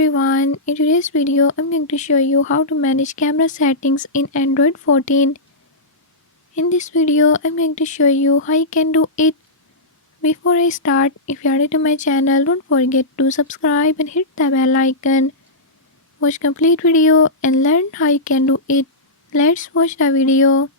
everyone, in today's video I'm going to show you how to manage camera settings in Android 14. In this video I'm going to show you how you can do it. Before I start, if you are new to my channel, don't forget to subscribe and hit the bell icon. Watch complete video and learn how you can do it. Let's watch the video.